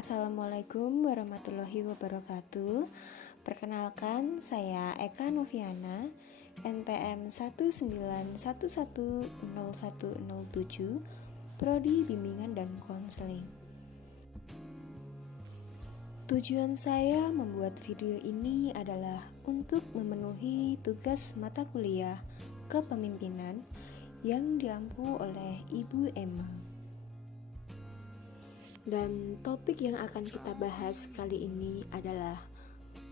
Assalamualaikum warahmatullahi wabarakatuh. Perkenalkan, saya Eka Noviana, NPM 191100107, Prodi Bimbingan dan Konseling. Tujuan saya membuat video ini adalah untuk memenuhi tugas mata kuliah kepemimpinan yang diampu oleh Ibu Emma. Dan topik yang akan kita bahas kali ini adalah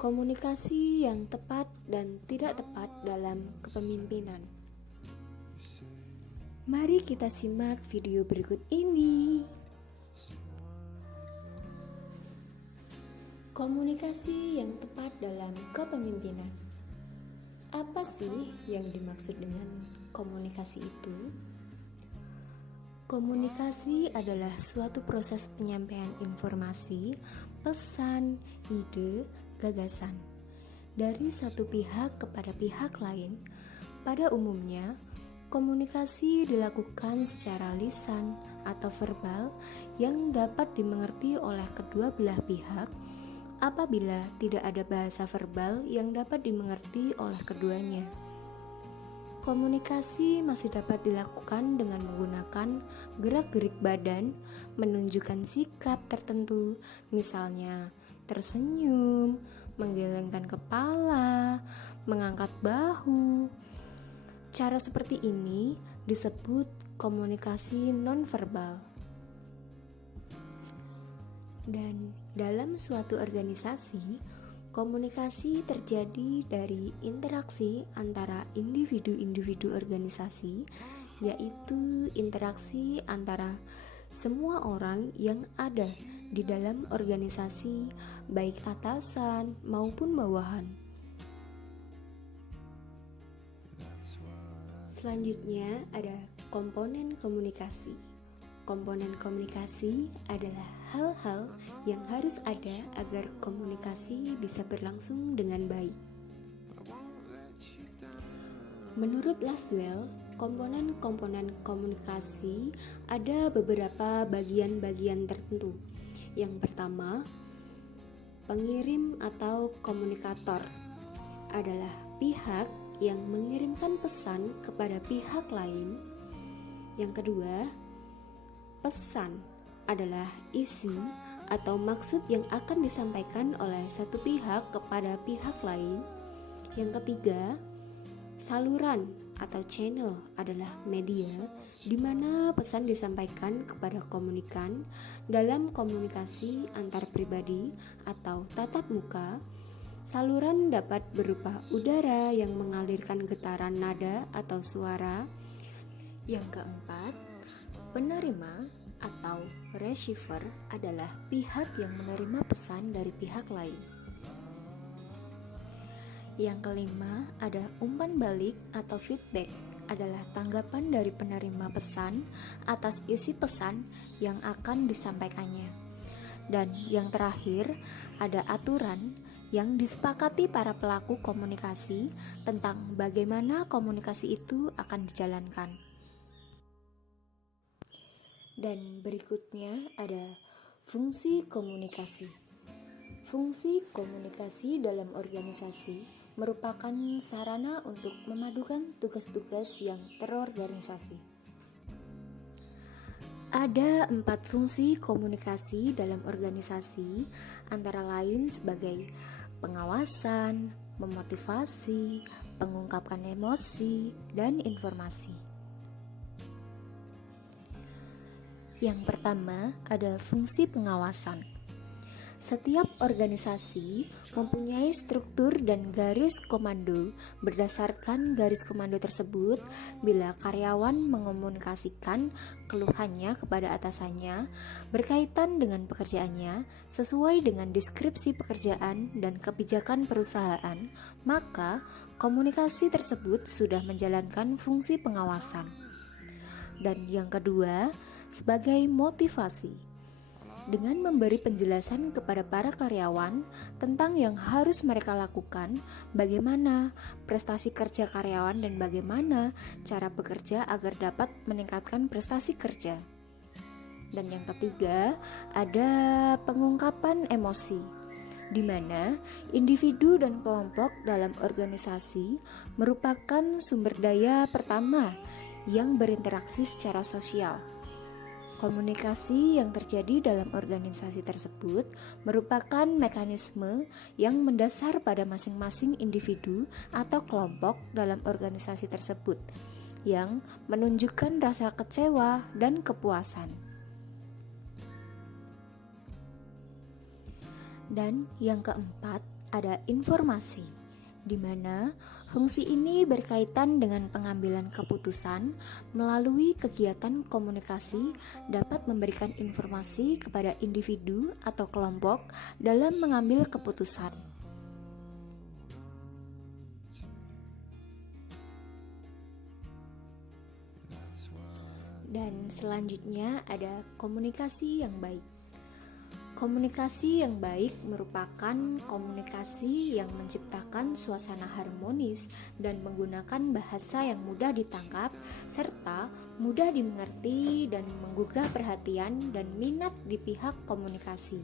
komunikasi yang tepat dan tidak tepat dalam kepemimpinan. Mari kita simak video berikut ini. Komunikasi yang tepat dalam kepemimpinan. Apa sih yang dimaksud dengan komunikasi itu? Komunikasi adalah suatu proses penyampaian informasi, pesan, ide, gagasan dari satu pihak kepada pihak lain. Pada umumnya, komunikasi dilakukan secara lisan atau verbal yang dapat dimengerti oleh kedua belah pihak apabila tidak ada bahasa verbal yang dapat dimengerti oleh keduanya. Komunikasi masih dapat dilakukan dengan menggunakan gerak-gerik badan, menunjukkan sikap tertentu, misalnya tersenyum, menggelengkan kepala, mengangkat bahu. Cara seperti ini disebut komunikasi nonverbal. Dan dalam suatu organisasi, komunikasi terjadi dari interaksi antara individu-individu organisasi, yaitu interaksi antara semua orang yang ada di dalam organisasi, baik atasan maupun bawahan. Selanjutnya ada komponen komunikasi. Komponen komunikasi adalah hal-hal yang harus ada agar komunikasi bisa berlangsung dengan baik. Menurut Laswell, komponen-komponen komunikasi ada beberapa bagian-bagian tertentu. Yang pertama, pengirim atau komunikator adalah pihak yang mengirimkan pesan kepada pihak lain. Yang kedua, pesan adalah isi atau maksud yang akan disampaikan oleh satu pihak kepada pihak lain. Yang ketiga, saluran atau channel adalah media di mana pesan disampaikan kepada komunikan dalam komunikasi antar pribadi atau tatap muka. Saluran dapat berupa udara yang mengalirkan getaran nada atau suara. Yang keempat, penerima atau receiver adalah pihak yang menerima pesan dari pihak lain. Yang kelima, ada umpan balik atau feedback, adalah tanggapan dari penerima pesan atas isi pesan yang akan disampaikannya. Dan yang terakhir, ada aturan yang disepakati para pelaku komunikasi tentang bagaimana komunikasi itu akan dijalankan. Dan berikutnya ada fungsi komunikasi. Fungsi komunikasi dalam organisasi merupakan sarana untuk memadukan tugas-tugas yang terorganisasi. Ada 4 fungsi komunikasi dalam organisasi, antara lain sebagai pengawasan, memotivasi, mengungkapkan emosi, dan informasi. Yang pertama, ada fungsi pengawasan. Setiap organisasi mempunyai struktur dan garis komando. Berdasarkan garis komando tersebut, bila karyawan mengomunikasikan keluhannya kepada atasannya berkaitan dengan pekerjaannya sesuai dengan deskripsi pekerjaan dan kebijakan perusahaan, maka komunikasi tersebut sudah menjalankan fungsi pengawasan. Dan yang kedua, sebagai motivasi. Dengan memberi penjelasan kepada para karyawan tentang yang harus mereka lakukan, bagaimana prestasi kerja karyawan dan bagaimana cara bekerja agar dapat meningkatkan prestasi kerja. Dan yang ketiga, ada pengungkapan emosi, di mana individu dan kelompok dalam organisasi merupakan sumber daya pertama yang berinteraksi secara sosial. Komunikasi yang terjadi dalam organisasi tersebut merupakan mekanisme yang mendasar pada masing-masing individu atau kelompok dalam organisasi tersebut, yang menunjukkan rasa kecewa dan kepuasan. Dan yang keempat, ada informasi, di mana fungsi ini berkaitan dengan pengambilan keputusan melalui kegiatan komunikasi dapat memberikan informasi kepada individu atau kelompok dalam mengambil keputusan. Dan selanjutnya ada komunikasi yang baik. Komunikasi yang baik merupakan komunikasi yang menciptakan suasana harmonis dan menggunakan bahasa yang mudah ditangkap serta mudah dimengerti dan menggugah perhatian dan minat di pihak komunikasi.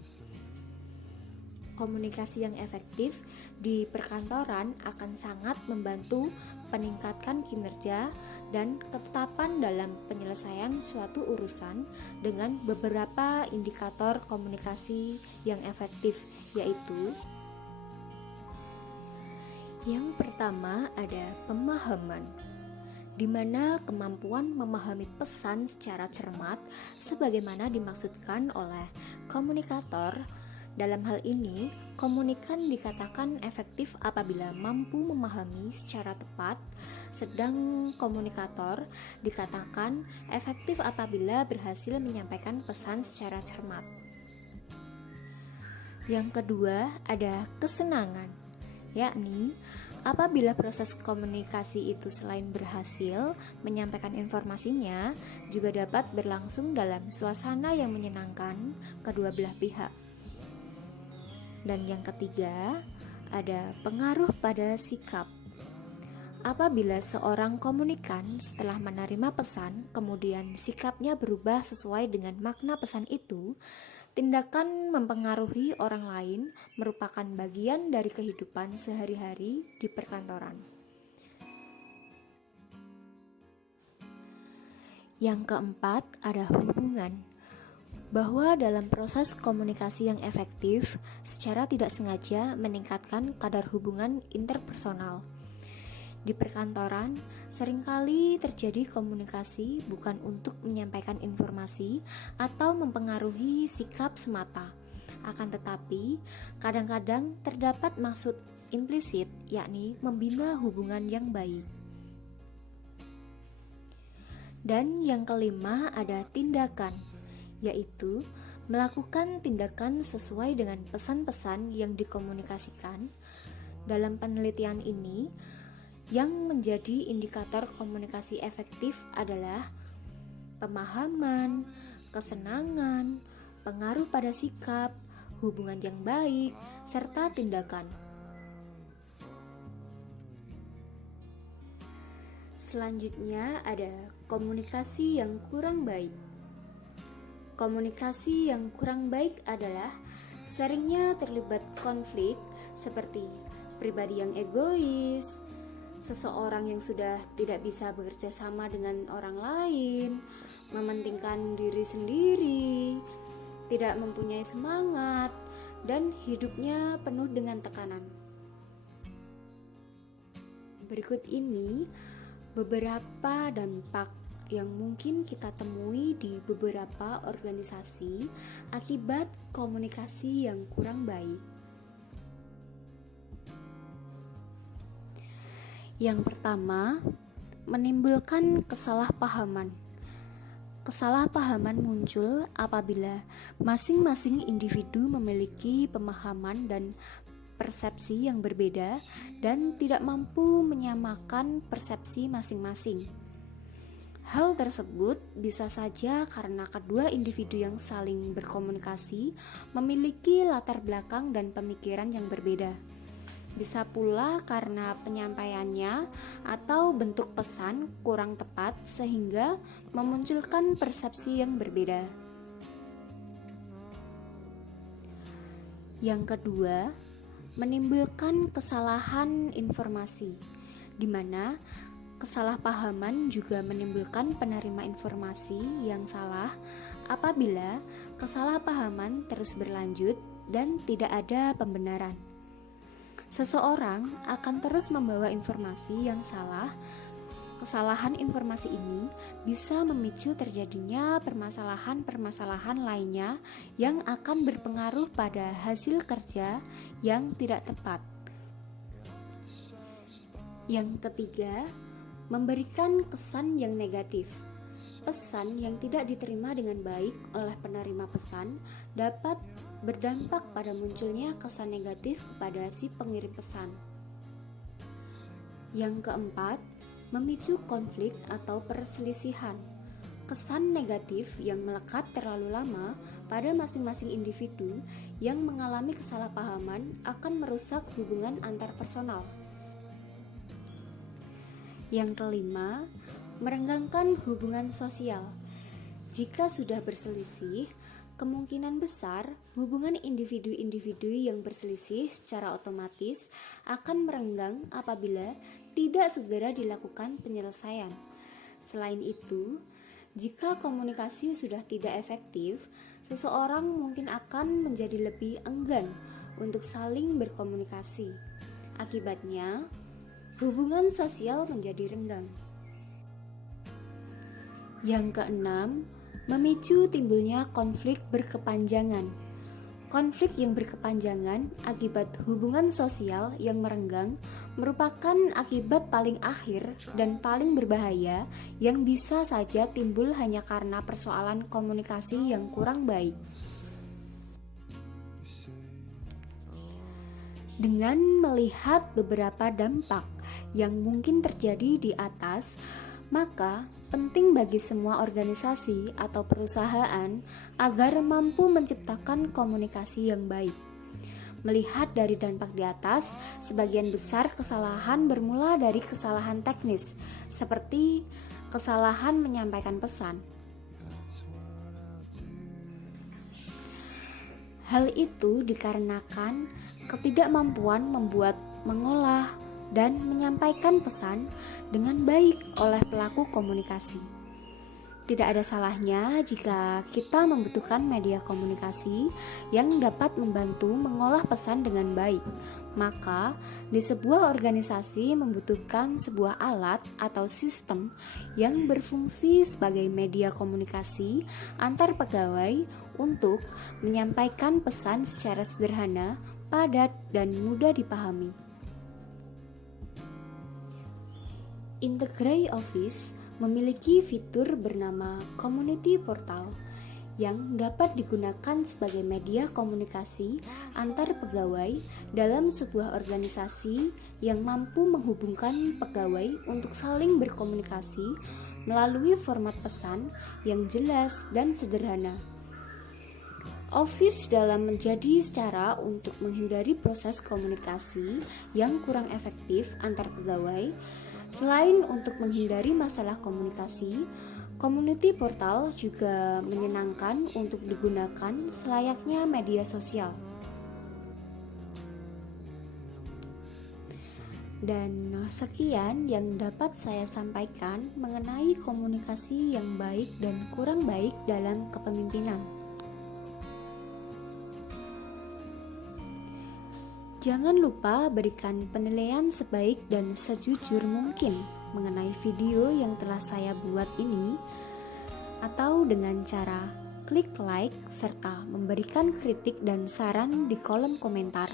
Komunikasi yang efektif di perkantoran akan sangat membantu meningkatkan kinerja dan ketetapan dalam penyelesaian suatu urusan dengan beberapa indikator komunikasi yang efektif, yaitu yang pertama ada pemahaman, di mana kemampuan memahami pesan secara cermat sebagaimana dimaksudkan oleh komunikator. Dalam hal ini, komunikan dikatakan efektif apabila mampu memahami secara tepat, sedang komunikator dikatakan efektif apabila berhasil menyampaikan pesan secara cermat. Yang kedua, ada kesenangan, yakni apabila proses komunikasi itu selain berhasil menyampaikan informasinya, juga dapat berlangsung dalam suasana yang menyenangkan kedua belah pihak. Dan yang ketiga, ada pengaruh pada sikap. Apabila seorang komunikan setelah menerima pesan, kemudian sikapnya berubah sesuai dengan makna pesan itu, tindakan mempengaruhi orang lain merupakan bagian dari kehidupan sehari-hari di perkantoran. Yang keempat, ada hubungan. Bahwa dalam proses komunikasi yang efektif, secara tidak sengaja meningkatkan kadar hubungan interpersonal. Di perkantoran, seringkali terjadi komunikasi bukan untuk menyampaikan informasi atau mempengaruhi sikap semata. Akan tetapi, kadang-kadang terdapat maksud implisit, yakni membina hubungan yang baik. Dan yang kelima ada tindakan, yaitu melakukan tindakan sesuai dengan pesan-pesan yang dikomunikasikan. Dalam penelitian ini, yang menjadi indikator komunikasi efektif adalah pemahaman, kesenangan, pengaruh pada sikap, hubungan yang baik, serta tindakan. Selanjutnya ada komunikasi yang kurang baik. Komunikasi yang kurang baik adalah seringnya terlibat konflik seperti pribadi yang egois, seseorang yang sudah tidak bisa bekerja sama dengan orang lain, mementingkan diri sendiri, tidak mempunyai semangat, dan hidupnya penuh dengan tekanan. Berikut ini beberapa dampak yang mungkin kita temui di beberapa organisasi akibat komunikasi yang kurang baik. Yang pertama, menimbulkan kesalahpahaman. Kesalahpahaman muncul apabila masing-masing individu memiliki pemahaman dan persepsi yang berbeda dan tidak mampu menyamakan persepsi masing-masing. Hal tersebut bisa saja karena kedua individu yang saling berkomunikasi memiliki latar belakang dan pemikiran yang berbeda. Bisa pula karena penyampaiannya atau bentuk pesan kurang tepat sehingga memunculkan persepsi yang berbeda. Yang kedua, menimbulkan kesalahan informasi, di mana kesalahpahaman juga menimbulkan penerima informasi yang salah apabila kesalahpahaman terus berlanjut dan tidak ada pembenaran. Seseorang akan terus membawa informasi yang salah. Kesalahan informasi ini bisa memicu terjadinya permasalahan-permasalahan lainnya yang akan berpengaruh pada hasil kerja yang tidak tepat. Yang ketiga, memberikan kesan yang negatif. Pesan yang tidak diterima dengan baik oleh penerima pesan dapat berdampak pada munculnya kesan negatif kepada si pengirim pesan. Yang keempat, memicu konflik atau perselisihan. Kesan negatif yang melekat terlalu lama pada masing-masing individu yang mengalami kesalahpahaman akan merusak hubungan antar personal. Yang kelima, merenggangkan hubungan sosial. Jika sudah berselisih, kemungkinan besar hubungan individu-individu yang berselisih secara otomatis akan merenggang apabila tidak segera dilakukan penyelesaian. Selain itu, jika komunikasi sudah tidak efektif, seseorang mungkin akan menjadi lebih enggan untuk saling berkomunikasi. Akibatnya, hubungan sosial menjadi renggang. Yang keenam, memicu timbulnya konflik berkepanjangan. Konflik yang berkepanjangan akibat hubungan sosial yang merenggang merupakan akibat paling akhir dan paling berbahaya yang bisa saja timbul hanya karena persoalan komunikasi yang kurang baik. Dengan melihat beberapa dampak yang mungkin terjadi di atas, maka penting bagi semua organisasi atau perusahaan agar mampu menciptakan komunikasi yang baik. Melihat dari dampak di atas, sebagian besar kesalahan bermula dari kesalahan teknis, seperti kesalahan menyampaikan pesan. Hal itu dikarenakan ketidakmampuan mengolah dan menyampaikan pesan dengan baik oleh pelaku komunikasi. Tidak ada salahnya jika kita membutuhkan media komunikasi yang dapat membantu mengolah pesan dengan baik. Maka, di sebuah organisasi membutuhkan sebuah alat atau sistem yang berfungsi sebagai media komunikasi antar pegawai untuk menyampaikan pesan secara sederhana, padat, dan mudah dipahami. Integrate Office memiliki fitur bernama Community Portal yang dapat digunakan sebagai media komunikasi antar pegawai dalam sebuah organisasi yang mampu menghubungkan pegawai untuk saling berkomunikasi melalui format pesan yang jelas dan sederhana. Office dalam menjadi cara untuk menghindari proses komunikasi yang kurang efektif antar pegawai. Selain untuk menghindari masalah komunikasi, Community Portal juga menyenangkan untuk digunakan selayaknya media sosial. Dan sekian yang dapat saya sampaikan mengenai komunikasi yang baik dan kurang baik dalam kepemimpinan. Jangan lupa berikan penilaian sebaik dan sejujur mungkin mengenai video yang telah saya buat ini, atau dengan cara klik like serta memberikan kritik dan saran di kolom komentar.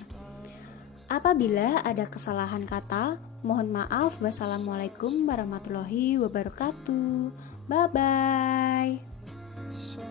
Apabila ada kesalahan kata, mohon maaf. Wassalamualaikum warahmatullahi wabarakatuh. Bye bye.